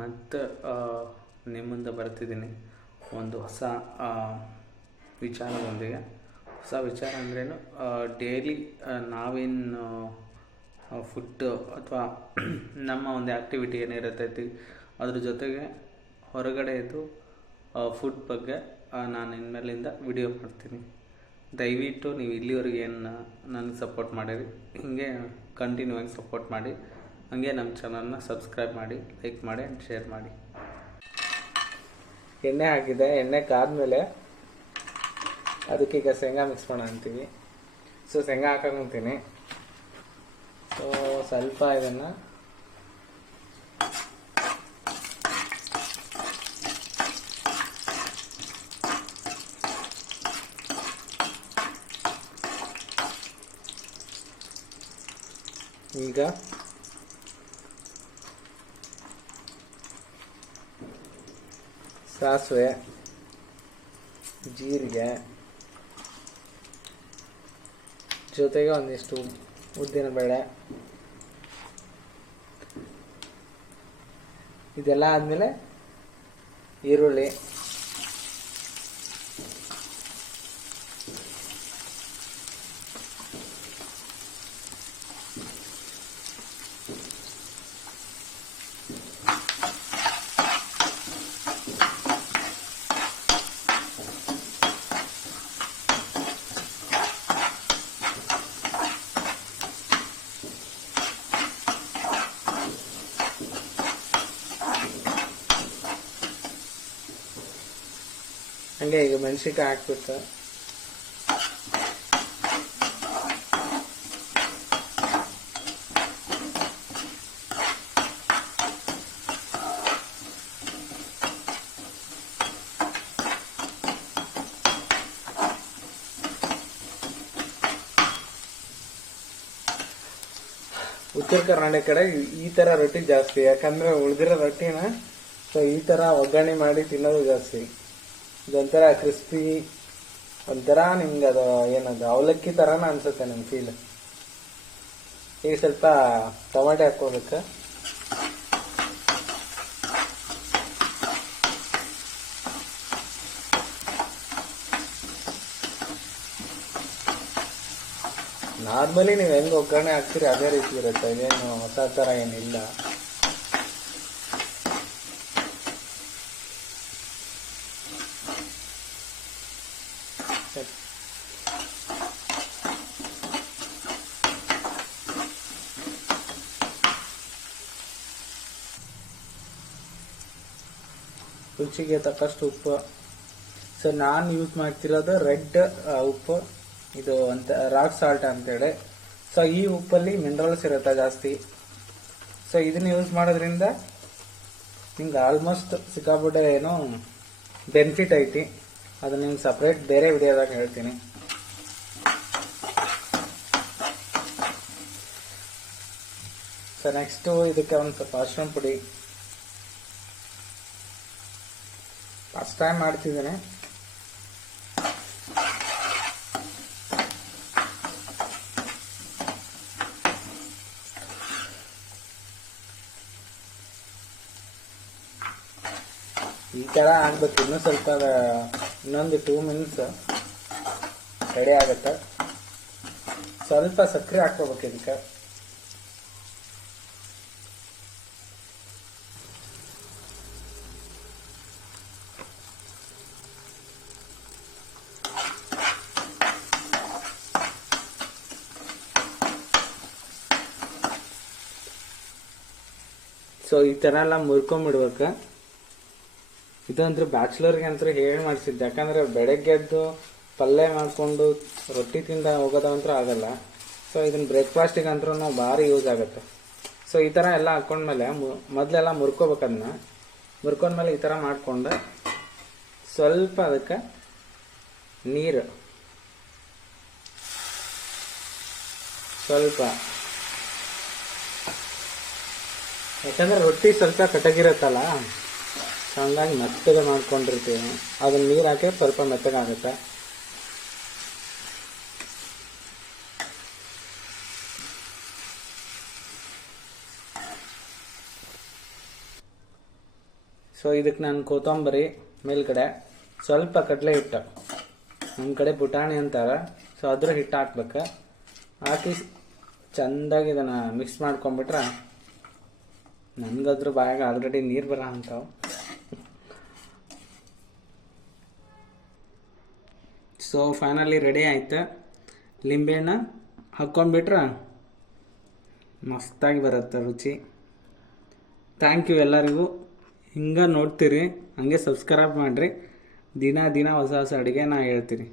ಮತ್ತು ನಿಮ್ಮಿಂದ ಮುಂದೆ ಬರ್ತಿದ್ದೀನಿ. ಒಂದು ಹೊಸ ವಿಚಾರದೊಂದಿಗೆ. ಹೊಸ ವಿಚಾರ ಅಂದ್ರೇನು ಡೈಲಿ ನಾವೇನು ಫುಡ್ ಅಥವಾ ನಮ್ಮ ಒಂದು ಆ್ಯಕ್ಟಿವಿಟಿ ಏನಿರತೈತಿ, ಅದ್ರ ಜೊತೆಗೆ ಹೊರಗಡೆ ಇದ್ದು ಫುಡ್ ಬಗ್ಗೆ ನಾನು ಇನ್ಮೇಲಿಂದ ವಿಡಿಯೋ ಮಾಡ್ತೀನಿ. ದಯವಿಟ್ಟು ನೀವು ಇಲ್ಲಿವರೆಗೆ ಏನು ನನಗೆ ಸಪೋರ್ಟ್ ಮಾಡಿರಿ. ಹಿಂಗೆ ಕಂಟಿನ್ಯೂ ಆಗಿ ಸಪೋರ್ಟ್ ಮಾಡಿ. ಹಾಗೆ ನಮ್ಮ ಚಾನಲ್ನ ಸಬ್ಸ್ಕ್ರೈಬ್ ಮಾಡಿ, ಲೈಕ್ ಮಾಡಿ ಆ್ಯಂಡ್ ಶೇರ್ ಮಾಡಿ. ಎಣ್ಣೆ ಹಾಕಿದೆ. ಎಣ್ಣೆ ಕಾದ್ಮೇಲೆ ಅದಕ್ಕೆ ಈಗ ಶೇಂಗಾ ಮಿಕ್ಸ್ ಮಾಡೋಣ ಅಂತೀವಿ. ಸೊ ಶೇಂಗಾ ಹಾಕೊಂತೀನಿ ಸೊ ಸ್ವಲ್ಪ ಇದನ್ನು ಈಗ ಸಾಸಿವೆ ಜೀರಿಗೆ ಜೊತೆಗೆ ಒಂದಿಷ್ಟು ಉದ್ದಿನ ಬೇಳೆ. ಇದೆಲ್ಲ ಆದಮೇಲೆ ಈರುಳ್ಳಿ. ಹಂಗೆ ಈಗ ಮೆಣಸಿನ್ಕಾಯಿ ಹಾಕ್ಬಿಟ್ಟು. ಉತ್ತರ ಕರ್ನಾಟಕ ಕಡೆ ಈ- ತರ ರೊಟ್ಟಿ ಜಾಸ್ತಿ, ಯಾಕಂದ್ರೆ ಉಳಿದಿರೋ ರೊಟ್ಟಿನ ಸೊ ಈ ತರ ಒಗ್ಗರಣೆ ಮಾಡಿ ತಿನ್ನೋದು ಜಾಸ್ತಿ. ಇದೊಂಥರ ಕ್ರಿಸ್ಪಿ ಒಂಥರ ನಿಮ್ಗೆ ಅದು ಏನದು ಅವಲಕ್ಕಿ ಥರನ ಅನ್ಸುತ್ತೆ ನಂಗೆ ಫೀಲ್ ಈಗ ಸ್ವಲ್ಪ ಟೊಮೆಟೊ ಹಾಕೋಬೇಕು ನಾರ್ಮಲಿ ನೀವು ಹೆಂಗೆ ಒಗ್ಗರಣೆ ಹಾಕ್ತೀರಿ ಅದೇ ರೀತಿ ಇರುತ್ತೆ, ಇದೇನು ಹೊಸ ಥರ ಏನಿಲ್ಲ. ರುಚಿಗೆ ತಕ್ಕಷ್ಟು ಉಪ್ಪು. ಸೊ ನಾನು ಯೂಸ್ ಮಾಡ್ತಿರೋದು ರೆಡ್ ಉಪ್ಪು. ಇದು ಅಂತ, ರಾಕ್ ಸಾಲ್ಟ್ ಅಂತೇಳಿ. ಸೊ ಈ ಉಪ್ಪಲ್ಲಿ ಮಿನರಲ್ಸ್ ಇರುತ್ತೆ ಜಾಸ್ತಿ. ಸೊ ಇದನ್ನ ಯೂಸ್ ಮಾಡೋದ್ರಿಂದ ನಿಮ್ಗೆ ಆಲ್ಮೋಸ್ಟ್ ಸಿಕ್ಕಾಪಟ್ಟೆ ಏನೋ ಬೆನಿಫಿಟ್ ಐತಿ. ಅದು ನಿಮ್ಗೆ ಸಪ್ರೇಟ್ ಬೇರೆ ವಿಡಿಯೋದಾಗ ಹೇಳ್ತೀನಿ. ಸೊ ನೆಕ್ಸ್ಟು ಇದಕ್ಕೆ ಒಂದು ಸ್ವಲ್ಪ ಅಶ್ರಮ್ ಪುಡಿ. ಫಸ್ಟ್ ಟೈಮ್ ಮಾಡ್ತಿದ್ದೇನೆ. ಈ ಥರ ಆಗ್ಬೇಕು. ಇನ್ನೂ ಸ್ವಲ್ಪ ಇನ್ನೊಂದು ಟೂ ಮಿನಿಟ್ಸ್ ರೆಡಿ ಆಗುತ್ತೆ. ಸ್ವಲ್ಪ ಸಕ್ಕರೆ ಹಾಕ್ಕೋಬೇಕು ಇದಕ್ಕೆ. ಸೊ ಈ ಥರ ಎಲ್ಲ ಮುರ್ಕೊಂಬಿಡ್ಬೇಕು ಇದಂದ್ರೆ ಬ್ಯಾಚುಲರ್ಗೆ ಅಂತ ಹೇಳಿ ಮಾಡಿಸಿದ್ದು. ಯಾಕಂದ್ರೆ ಬೆಳಗ್ಗೆ ಎದ್ದು ಪಲ್ಯ ಮಾಡಿಕೊಂಡು ರೊಟ್ಟಿ ತಿಂದ ಹೋಗೋದಂತೂ ಆಗಲ್ಲ. ಸೊ ಇದನ್ನ ಬ್ರೇಕ್ಫಾಸ್ಟಿಗೆ ಅಂತೂ ಭಾರಿ ಯೂಸ್ ಆಗುತ್ತೆ. ಸೊ ಈ ಥರ ಎಲ್ಲ ಹಾಕೊಂಡ್ಮೇಲೆ ಮು- ಮೊದಲೆಲ್ಲ ಮುರ್ಕೋಬೇಕು ಅದನ್ನ ಮುರ್ಕೊಂಡ್ಮೇಲೆ ಈ ಥರ ಮಾಡಿಕೊಂಡು ಸ್ವಲ್ಪ ಅದಕ್ಕೆ ನೀರು. ಸ್ವಲ್ಪ. ಯಾಕಂದ್ರೆ ರೊಟ್ಟಿ ಸ್ವಲ್ಪ ಕಟಗಿರುತ್ತಲ್ಲ? ಸೊ ಹಂಗಾಗಿ ಮೆತ್ತಗೆ ಮಾಡ್ಕೊಂಡಿರ್ತೀವಿ. ಅದನ್ನ ನೀರು ಹಾಕಿ ಸ್ವಲ್ಪ ಮೆತ್ತಗಾಗುತ್ತೆ. ಸೊ ಇದಕ್ಕೆ ನಾನು ಕೊತ್ತಂಬರಿ ಮೇಲ್ಗಡೆ ಸ್ವಲ್ಪ ಕಡಲೆ ಹಿಟ್ಟು. ನಮ್ಮ ಕಡೆ ಪುಟಾಣಿ ಅಂತಾರೆ. ಸೊ ಅದ್ರ ಹಿಟ್ಟು ಹಾಕ್ಬೇಕು. ಹಾಕಿ ಚೆಂದಾಗಿ ಇದನ್ನು ಮಿಕ್ಸ್ ಮಾಡ್ಕೊಂಬಿಟ್ರೆ ನನಗದ್ರ ಬಾಯಾಗ ಆಲ್ರೆಡಿ ನೀರು ಬರೋ ಅಂತಾವು ಸೊ ಫೈನಲಿ ರೆಡಿ ಆಯ್ತು? ಲಿಂಬೆಹಣ್ಣು ಹಾಕ್ಕೊಂಡ್ಬಿಟ್ರೆ? ಮಸ್ತಾಗಿ ಬರುತ್ತೆ ರುಚಿ. ಥ್ಯಾಂಕ್ ಯು ಎಲ್ಲರಿಗೂ. ಹಿಂಗೆ ನೋಡ್ತೀರಿ, ಹಂಗೆ ಸಬ್ಸ್ಕ್ರೈಬ್ ಮಾಡಿರಿ. ದಿನ ದಿನ ಹೊಸ ಹೊಸ ಅಡುಗೆ ನಾ ಹೇಳ್ತೀನಿ.